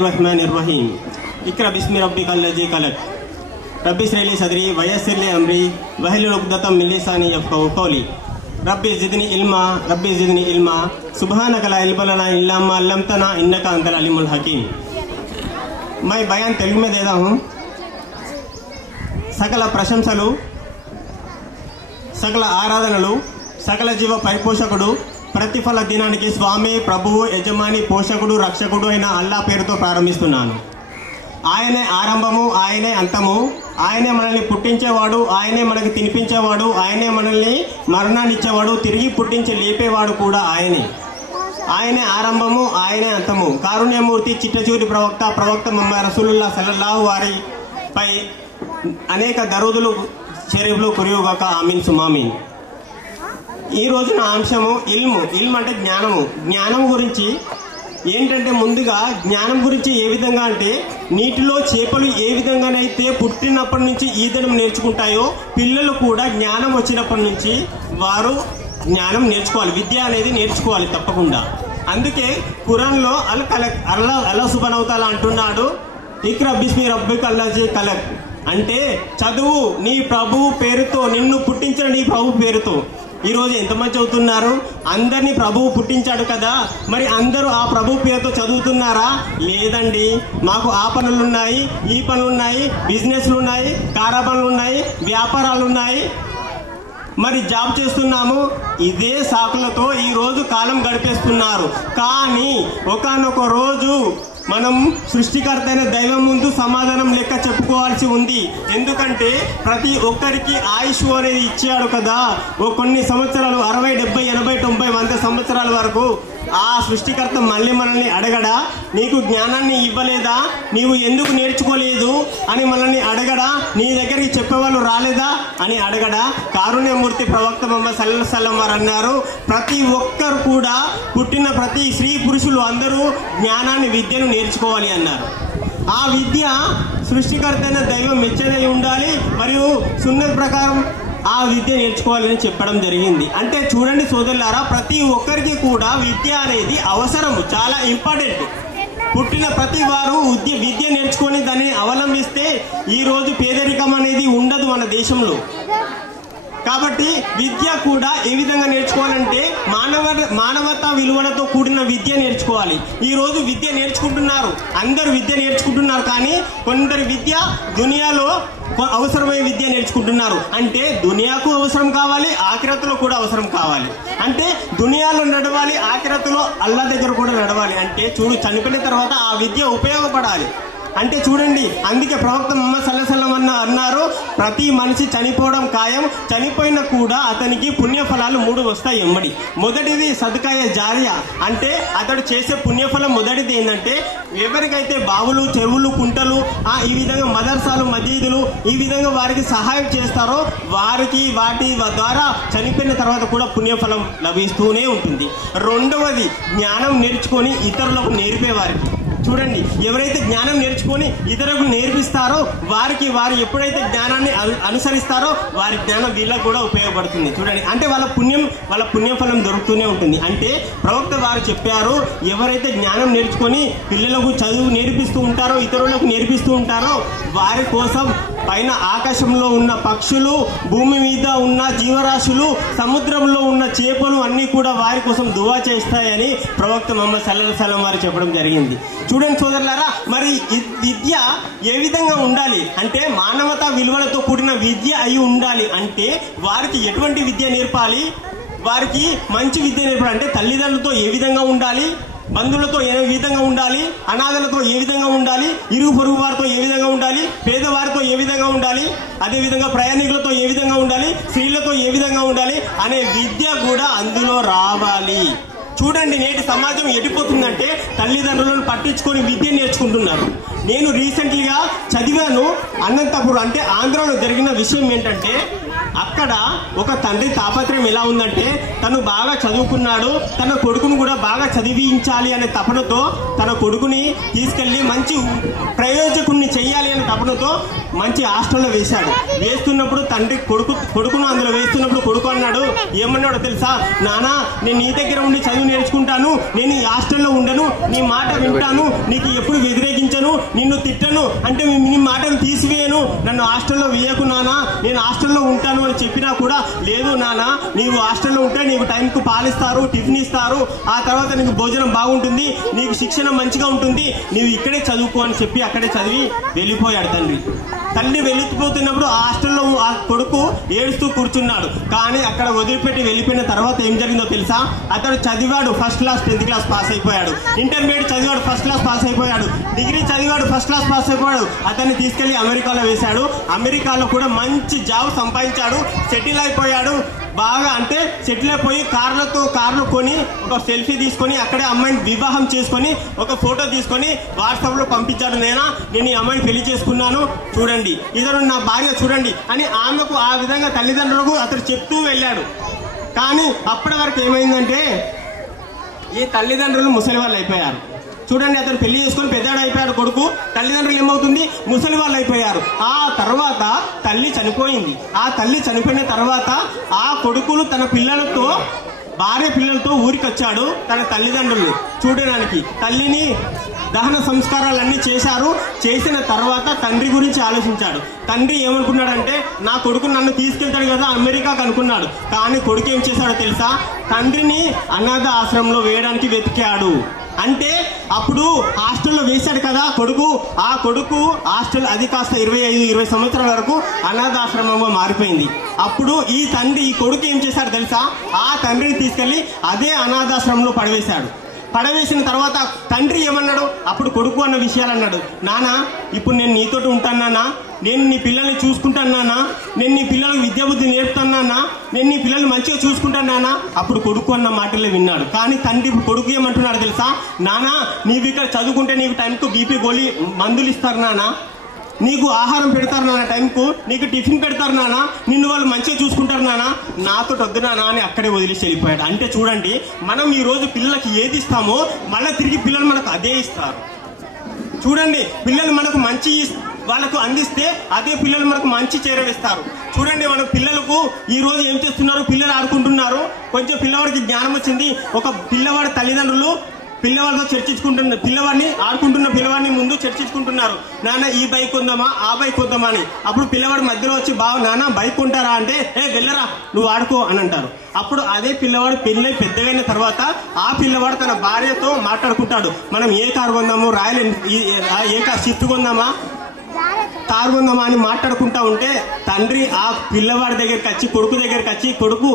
बिस्मिल्लाहिर्रहमानिर्रहीम। इक़रा बिस्मि रब्बिकल्लज़ी खलक़। रब्बि इश्रह ली सदरी व यस्सिर ली अमरी वहलुल उक़दतम मिन लिसानी यफ़क़हू क़ौली। रब्बि ज़िदनी इल्मा सुब्हानक ला इल्मा लना इल्ला मा अल्लमतना इन्नका अंतल अलीमुल हकीम। मैं बयान तेलुगु में देता हूँ। सकल प्रशंसलु सकल आराधनलु सकल जीव परिपोषकुడు ప్రతిఫల దినానికి స్వామి ప్రభువు యజమాని పోషకుడు రక్షకుడు అయిన అల్లా పేరుతో ప్రారంభిస్తున్నాను. ఆయనే ఆరంభము, ఆయనే అంతము, ఆయనే మనల్ని పుట్టించేవాడు, ఆయనే మనకు తినిపించేవాడు, ఆయనే మనల్ని మరణాన్ని ఇచ్చేవాడు, తిరిగి పుట్టించి లేపేవాడు కూడా ఆయనే. ఆయనే ఆరంభము, ఆయనే అంతము. కారుణ్యమూర్తి చిట్టచూరి ప్రవక్త ముహమ్మద్ రసూలుల్లాహ్ సల్లల్లాహు అలైహిపై అనేక దరూదులు షరీఫ్లు కురియుగాక. ఆమీన్ సుమామీన్. ఈ రోజు నా అంశము ఇల్ము అంటే జ్ఞానం గురించి ఏంటంటే, ముందుగా జ్ఞానం గురించి ఏ విధంగా అంటే, నీటిలో చేపలు ఏ విధంగానైతే పుట్టినప్పటి నుంచి ఈదడం నేర్చుకుంటాయో, పిల్లలు కూడా జ్ఞానం వచ్చినప్పటి నుంచి వారు జ్ఞానం నేర్చుకోవాలి, విద్య అనేది నేర్చుకోవాలి తప్పకుండా. అందుకే ఖురాన్లో అల్లా సుబ్హానహు వ తఆలా అంటున్నాడు, ఇక్రా బిస్మి రబ్బికల్లజీ ఖలక్ అంటే చదువు నీ ప్రభువు పేరుతో, నిన్ను పుట్టించిన నీ ప్రభు పేరుతో. ఈరోజు ఎంతమంది చదువుతున్నారు? అందరినీ ప్రభువు పుట్టించాడు కదా, మరి అందరూ ఆ ప్రభు పేరుతో చదువుతున్నారా? లేదండి. మాకు ఆ పనులున్నాయి, ఈ పనులున్నాయి, బిజినెస్లు ఉన్నాయి, కారాబాన్లు ఉన్నాయి, వ్యాపారాలు ఉన్నాయి, మరి జాబ్ చేస్తున్నాము. ఇదే సాకులతో ఈరోజు కాలం గడిపేస్తున్నారు. కానీ ఒకానొక రోజు మనం సృష్టికర్త అయిన దైవం ముందు సమాధానం లెక్క చెప్పుకోవాల్సి ఉంది. ఎందుకంటే ప్రతి ఒక్కరికి ఆయుష్ అనేది ఇచ్చాడు కదా. కొన్ని సంవత్సరాలు 60, 70, 80, 90, 100 సంవత్సరాల వరకు ఆ సృష్టికర్త మళ్ళీ మనల్ని అడగడా? నీకు జ్ఞానాన్ని ఇవ్వలేదా? నీవు ఎందుకు నేర్చుకోలేదు అని మనల్ని అడగడా? నీ దగ్గరికి చెప్పేవాళ్ళు రాలేదా అని అడగడా? కారుణ్యమూర్తి ప్రవక్త ముహమ్మద్ సల్లల్లాహు అలైహి వసల్లం వారు అన్నారు, ప్రతి ఒక్కరు కూడా పుట్టిన ప్రతి స్త్రీ పురుషులు అందరూ జ్ఞానాన్ని, విద్యను నేర్చుకోవాలి అన్నారు. ఆ విద్య సృష్టికర్త అయిన దైవం మెచ్చదై ఉండాలి, మరియు సున్నత్ ప్రకారం ఆ విద్య నేర్చుకోవాలని చెప్పడం జరిగింది. అంటే చూడండి సోదరులారా, ప్రతి ఒక్కరికి కూడా విద్య అనేది అవసరము, చాలా ఇంపార్టెంట్. పుట్టిన ప్రతి వారు విద్య నేర్చుకొని దాన్ని అవలంబిస్తే ఈ రోజు పేదరికం అనేది ఉండదు మన దేశంలో. కాబట్టి విద్య కూడా ఏ విధంగా నేర్చుకోవాలంటే, మానవతా విలువలతో కూడిన విద్య నేర్చుకోవాలి. ఈ రోజు విద్య నేర్చుకుంటున్నారు, అందరూ విద్య నేర్చుకుంటున్నారు, కానీ కొందరు విద్య దునియాలో అవసరమైన విద్య నేర్చుకుంటున్నారు. అంటే దునియాకు అవసరం కావాలి, ఆఖిరతులో కూడా అవసరం కావాలి. అంటే దునియాలో నడవాలి, ఆఖిరతులో అల్లా దగ్గర కూడా నడవాలి. అంటే చూడు, చనిపోయిన తర్వాత ఆ విద్య ఉపయోగపడాలి. అంటే చూడండి, అందుకే ప్రవక్త ముహమ్మద్ సల్లల్లాహు అలైహి వసల్లం అన్నారు, ప్రతి మనిషి చనిపోవడం ఖాయం, చనిపోయినా కూడా అతనికి పుణ్యఫలాలు 3 వస్తాయి ఎమ్మడి. మొదటిది సదకాయ జారియా, అంటే అతడు చేసే పుణ్యఫలం మొదటిది ఏంటంటే, ఎవరికైతే బావులు, చెరువులు, కుంటలు, ఈ విధంగా మదర్సాలు, మసీదులు ఈ విధంగా వారికి సహాయం చేస్తారో వారికి వాటి ద్వారా చనిపోయిన తర్వాత కూడా పుణ్యఫలం లభిస్తూనే ఉంటుంది. రెండవది జ్ఞానం నేర్చుకొని ఇతరులకు నేర్పేవారికి. చూడండి, ఎవరైతే జ్ఞానం నేర్చుకొని ఇతరులకు నేర్పిస్తారో వారు ఎప్పుడైతే జ్ఞానాన్ని అనుసరిస్తారో వారి జ్ఞానం వీళ్ళకు కూడా ఉపయోగపడుతుంది. చూడండి, అంటే వాళ్ళ పుణ్యఫలం దొరుకుతూనే ఉంటుంది. అంటే ప్రవక్త వారు చెప్పారు, ఎవరైతే జ్ఞానం నేర్చుకొని పిల్లలకు చదువు నేర్పిస్తూ ఉంటారో, ఇతరులకు నేర్పిస్తూ ఉంటారో, వారి కోసం పైన ఆకాశంలో ఉన్న పక్షులు, భూమి మీద ఉన్న జీవరాశులు, సముద్రంలో ఉన్న చేపలు అన్నీ కూడా వారి కోసం దువా చేస్తాయని ప్రవక్త ముహమ్మద్ సల్లల్లాహు అలైహి వసల్లం వారు చెప్పడం జరిగింది. చూడండి సోదరులారా, మరి విద్య ఏ విధంగా ఉండాలి అంటే, మానవతా విలువలతో కూడిన విద్య అయి ఉండాలి. అంటే వారికి ఎటువంటి విద్య నేర్పాలి? వారికి మంచి విద్య నేర్పాలి. అంటే తల్లిదండ్రులతో ఏ విధంగా ఉండాలి, బంధువులతో ఏ విధంగా ఉండాలి, అనాథలతో ఏ విధంగా ఉండాలి, ఇరుగు పొరుగు వారితో ఏ విధంగా ఉండాలి, పేదవారితో ఏ విధంగా ఉండాలి, అదేవిధంగా ప్రయాణికులతో ఏ విధంగా ఉండాలి, స్త్రీలతో ఏ విధంగా ఉండాలి అనే విద్య కూడా అందులో రావాలి. చూడండి, నేటి సమాజం ఎడిపోతుందంటే తల్లిదండ్రులను పట్టించుకొని విద్య నేర్చుకుంటున్నారు. నేను రీసెంట్లీగా చదివాను, అనంతపురం అంటే ఆంధ్రాలో జరిగిన విషయం ఏంటంటే, అక్కడ ఒక తండ్రి తాపత్రయం ఎలా ఉందంటే, తను బాగా చదువుకున్నాడు, తన కొడుకును కూడా బాగా చదివించాలి అనే తపనతో తన కొడుకుని తీసుకెళ్లి మంచి ప్రయోజకుడిని చెయ్యాలి అనే తపనతో మంచి హాస్టల్లో వేశాడు. వేస్తున్నప్పుడు తండ్రి కొడుకును అందులో వేస్తున్నప్పుడు కొడుకు అన్నాడు, ఏమన్నాడో తెలుసా, నానా నేను నీ దగ్గర ఉండి చదువు నేర్చుకుంటాను, నేను ఈ హాస్టల్లో ఉండను, నీ మాట వింటాను, నీకు ఎప్పుడు వ్యతిరేకించను, నిన్ను తిట్టను, అంటే నీ మాటను తీసివేయను, నన్ను హాస్టల్లో వేయకు నానా, నేను హాస్టల్లో ఉంటాను అని చెప్పినా కూడా, లేదు నానా నీవు హాస్టల్లో ఉంటే నీకు టైంకు పాలిస్తారు, టిఫిన్ ఇస్తారు, ఆ తర్వాత నీకు భోజనం బాగుంటుంది, నీకు శిక్షణ మంచిగా ఉంటుంది, నీవు ఇక్కడే చదువుకో అని చెప్పి అక్కడే చదివి వెళ్ళిపోయాడు తండ్రి. తల్లి వెళ్ళిపోతున్నప్పుడు ఆ హాస్టల్లో ఆ కొడుకు ఏడుస్తూ కూర్చున్నాడు. కానీ అక్కడ వదిలిపెట్టి వెళ్ళిపోయిన తర్వాత ఏం జరిగిందో తెలుసా, అతడు చదివాడు first class 10th class pass అయిపోయాడు, ఇంటర్మీడియట్ చదివాడు ఫస్ట్ క్లాస్ పాస్ అయిపోయాడు, డిగ్రీ చదివాడు ఫస్ట్ క్లాస్ పాస్ అయిపోయాడు. అతన్ని తీసుకెళ్లి అమెరికాలో వేశాడు. అమెరికాలో కూడా మంచి జాబ్ సంపాదించాడు, సెటిల్ అయిపోయాడు బాగా. అంటే సెటిల్ అయిపోయి కార్లు కొని ఒక సెల్ఫీ తీసుకొని అక్కడే అమ్మాయిని వివాహం చేసుకొని ఒక ఫోటో తీసుకొని వాట్సాప్ లో పంపించాడు, నేను ఈ అమ్మాయిని పెళ్లి చేసుకున్నాను చూడండి, ఇతను నా భార్య చూడండి అని ఆమెకు ఆ విధంగా తల్లిదండ్రులకు అతను చెప్తూ వెళ్ళాడు. కానీ అప్పటి వరకు ఏమైందంటే ఈ తల్లిదండ్రులు ముసలి వాళ్ళు అయిపోయారు. చూడండి, అతను పెళ్లి చేసుకొని పెద్దాడు అయిపోయాడు కొడుకు, తల్లిదండ్రులు ఏమవుతుంది ముసలి వాళ్ళు అయిపోయారు. ఆ తర్వాత తల్లి చనిపోయింది. ఆ తల్లి చనిపోయిన తర్వాత ఆ కొడుకులు తన పిల్లలతో భార్య పిల్లలతో ఊరికి వచ్చాడు తన తల్లిదండ్రులు చూడడానికి. తల్లిని దహన సంస్కారాలన్నీ చేశారు. చేసిన తర్వాత తండ్రి గురించి ఆలోచించాడు. తండ్రి ఏమనుకున్నాడంటే నా కొడుకు నన్ను తీసుకెళ్తాడు కదా అమెరికాకు అనుకున్నాడు. కానీ కొడుకు ఏం చేశాడో తెలుసా, తండ్రిని అనాథ ఆశ్రమంలో వేయడానికి వెతికాడు. అంటే అప్పుడు హాస్టల్లో వేశాడు కదా కొడుకు, ఆ కొడుకు హాస్టల్ అది కాస్త 25-20 సంవత్సరాల వరకు అనాథాశ్రమంగా మారిపోయింది. అప్పుడు ఈ కొడుకు ఏం చేశాడు తెలుసా, ఆ తండ్రిని తీసుకెళ్లి అదే అనాథాశ్రమంలో పడవేశాడు. పడవేసిన తర్వాత తండ్రి ఏమన్నాడు, అప్పుడు కొడుకు అన్న విషయాలు అన్నాడు, నానా ఇప్పుడు నేను నీతోటి ఉంటాను నానా, నేను నీ పిల్లల్ని చూసుకుంటాను నానా, నేను నీ పిల్లలకు విద్యాబుద్ధి నేర్పుతాను నానా, నేను నీ పిల్లల్ని మంచిగా చూసుకుంటాను నానా. అప్పుడు కొడుకు అన్న మాటలే విన్నాడు. కానీ తండ్రి కొడుకు ఏమంటున్నాడు తెలుసా, నానా నీవు ఇక్కడ చదువుకుంటే నీకు టైంకు బీపీ గోళీ మందులు ఇస్తారు నానా, నీకు ఆహారం పెడతారు నాన్న, టైంకు నీకు టిఫిన్ పెడతారు నాన్న, నిన్ను వాళ్ళు మంచిగా చూసుకుంటారు నాన్న, నాతో వద్దు నాన్న అని అక్కడే వదిలేసి వెళ్ళిపోయాడు. అంటే చూడండి, మనం ఈ రోజు పిల్లలకి ఏది ఇస్తామో మళ్ళీ తిరిగి పిల్లలు మనకు అదే ఇస్తారు. చూడండి, పిల్లలు మనకు మంచి వాళ్ళకు అందిస్తే అదే పిల్లలు మనకు మంచి చేరవేస్తారు. చూడండి, మన పిల్లలకు ఈ రోజు ఏం చేస్తున్నారు, పిల్లలు ఆడుకుంటున్నారు, కొంచెం పిల్లవాడికి జ్ఞానం వచ్చింది, ఒక పిల్లవాడి తల్లిదండ్రులు పిల్లవాడితో చర్చించుకుంటున్న పిల్లవాడిని ఆడుకుంటున్న పిల్లవాడిని ముందు చర్చించుకుంటున్నారు, నాన్న ఈ బైక్ కొందామా ఆ బైక్ కొందామా అని. అప్పుడు పిల్లవాడు మధ్యలో వచ్చి బావ నాన్న బైక్ కొంటారా అంటే వెళ్ళరా నువ్వు ఆడుకో అని అంటారు. అప్పుడు అదే పిల్లవాడు పెళ్ళై పెద్దగైన తర్వాత ఆ పిల్లవాడు తన భార్యతో మాట్లాడుకుంటాడు, మనం ఏ కారు కొందాము, ఏ కార్ షిఫ్ట్ కొందామా కారు కొందామా అని మాట్లాడుకుంటా ఉంటే తండ్రి ఆ పిల్లవాడి దగ్గరికి వచ్చి కొడుకు దగ్గరికి వచ్చి, కొడుకు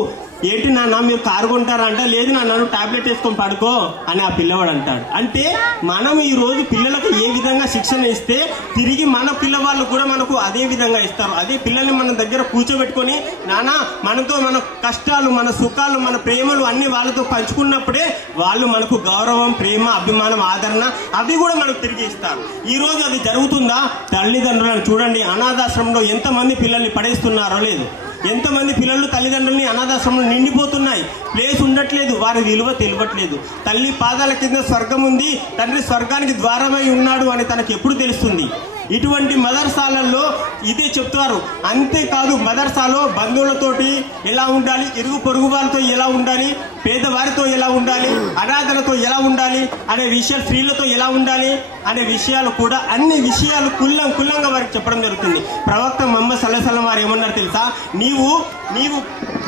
ఏంటి నాన్న మీరు కారు కొంటారా అంటే, లేదు నాన్న నువ్వు టాబ్లెట్ వేసుకొని పడుకో అని ఆ పిల్లవాడు అంటాడు. అంటే మనం ఈ రోజు పిల్లలకు ఏ విధంగా శిక్షణ ఇస్తే తిరిగి మన పిల్లవాళ్ళు కూడా మనకు అదే విధంగా ఇస్తారు. అదే పిల్లల్ని మన దగ్గర కూర్చోబెట్టుకొని నాన్న మనతో మన కష్టాలు మన సుఖాలు మన ప్రేమలు అన్ని వాళ్ళతో పంచుకున్నప్పుడే వాళ్ళు మనకు గౌరవం ప్రేమ అభిమానం ఆదరణ అవి కూడా మనకు తిరిగి ఇస్తారు. ఈ రోజు అది జరుగుతుందా? తల్లిదండ్రులను చూడండి, అనాథాశ్రమంలో ఎంతమంది పిల్లల్ని పడేస్తున్నారో లేదు, ఎంతమంది పిల్లలు తల్లిదండ్రులని అనాథాశ్రమంలో నిండిపోతున్నాయి, ప్లేస్ ఉండట్లేదు, వారి విలువ తెలియట్లేదు. తల్లి పాదాల కింద స్వర్గం ఉంది, తండ్రి స్వర్గానికి ద్వారమై ఉన్నాడు అని తనకు ఎప్పుడు తెలుస్తుంది? ఇటువంటి మదర్సాలలో ఇదే చెప్తారు. అంతేకాదు మదర్సాలో బంధువులతోటి ఎలా ఉండాలి, ఇరుగు పొరుగు వాళ్ళతో ఎలా ఉండాలి, పేదవారితో ఎలా ఉండాలి, అనాథలతో ఎలా ఉండాలి అనే విషయాలు, స్త్రీలతో ఎలా ఉండాలి అనే విషయాలు కూడా అన్ని విషయాలు కుల్లంగా వారికి చెప్పడం జరుగుతుంది. ప్రవక్త ముహమ్మద్ సల్లల్లాహు అలైహి వసల్లం వారు ఏమన్నారు తెలుసా,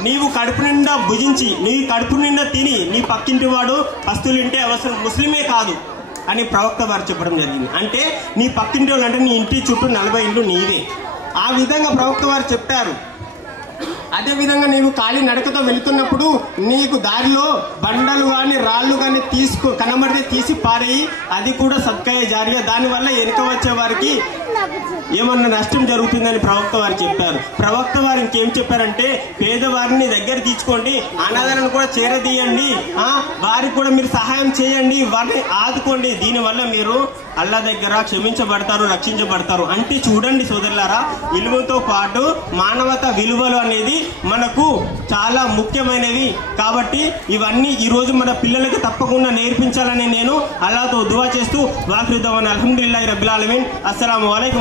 నీవు కడుపు నిండా భుజించి నీ కడుపు నిండా తిని నీ పక్కింటి వాడు పస్తులుంటే అవసరం ముస్లిమే కాదు అని ప్రవక్త వారు చెప్పడం జరిగింది. అంటే నీ పక్కింటి వాళ్ళు అంటే నీ ఇంటి చుట్టూ 40 ఇండ్లు నీవే. ఆ విధంగా ప్రవక్త వారు చెప్పారు. అదేవిధంగా నీవు ఖాళీ నడకతో వెళుతున్నప్పుడు నీకు దారిలో బండలు కానీ రాళ్ళు కానీ కనబడితే తీసి పారేయి, అది కూడా సద్కాయ జారియా, దానివల్ల వెనుక వచ్చే వారికి ఏమన్నా నష్టం జరుగుతుందని ప్రవక్త వారు చెప్పారు. ప్రవక్త వారు ఇంకేం చెప్పారంటే, పేదవారిని దగ్గర తీసుకోండి, అనాథలను కూడా చేరదీయండి, వారికి కూడా మీరు సహాయం చేయండి, వారిని ఆదుకోండి, దీనివల్ల మీరు అల్లా దగ్గర క్షమించబడతారు, రక్షించబడతారు. అంటే చూడండి సోదరులారా, విలువతో పాటు మానవత విలువలు అనేది మనకు చాలా ముఖ్యమైనవి. కాబట్టి ఇవన్నీ ఈ రోజు మన పిల్లలకి తప్పకుండా నేర్పించాలని నేను అల్లాహ్తో దువా చేస్తూ వాఖిరు దవానా అల్హమ్దులిల్లాహి రబ్బిల్ ఆలమీన్. అస్సలాము అలైకుం.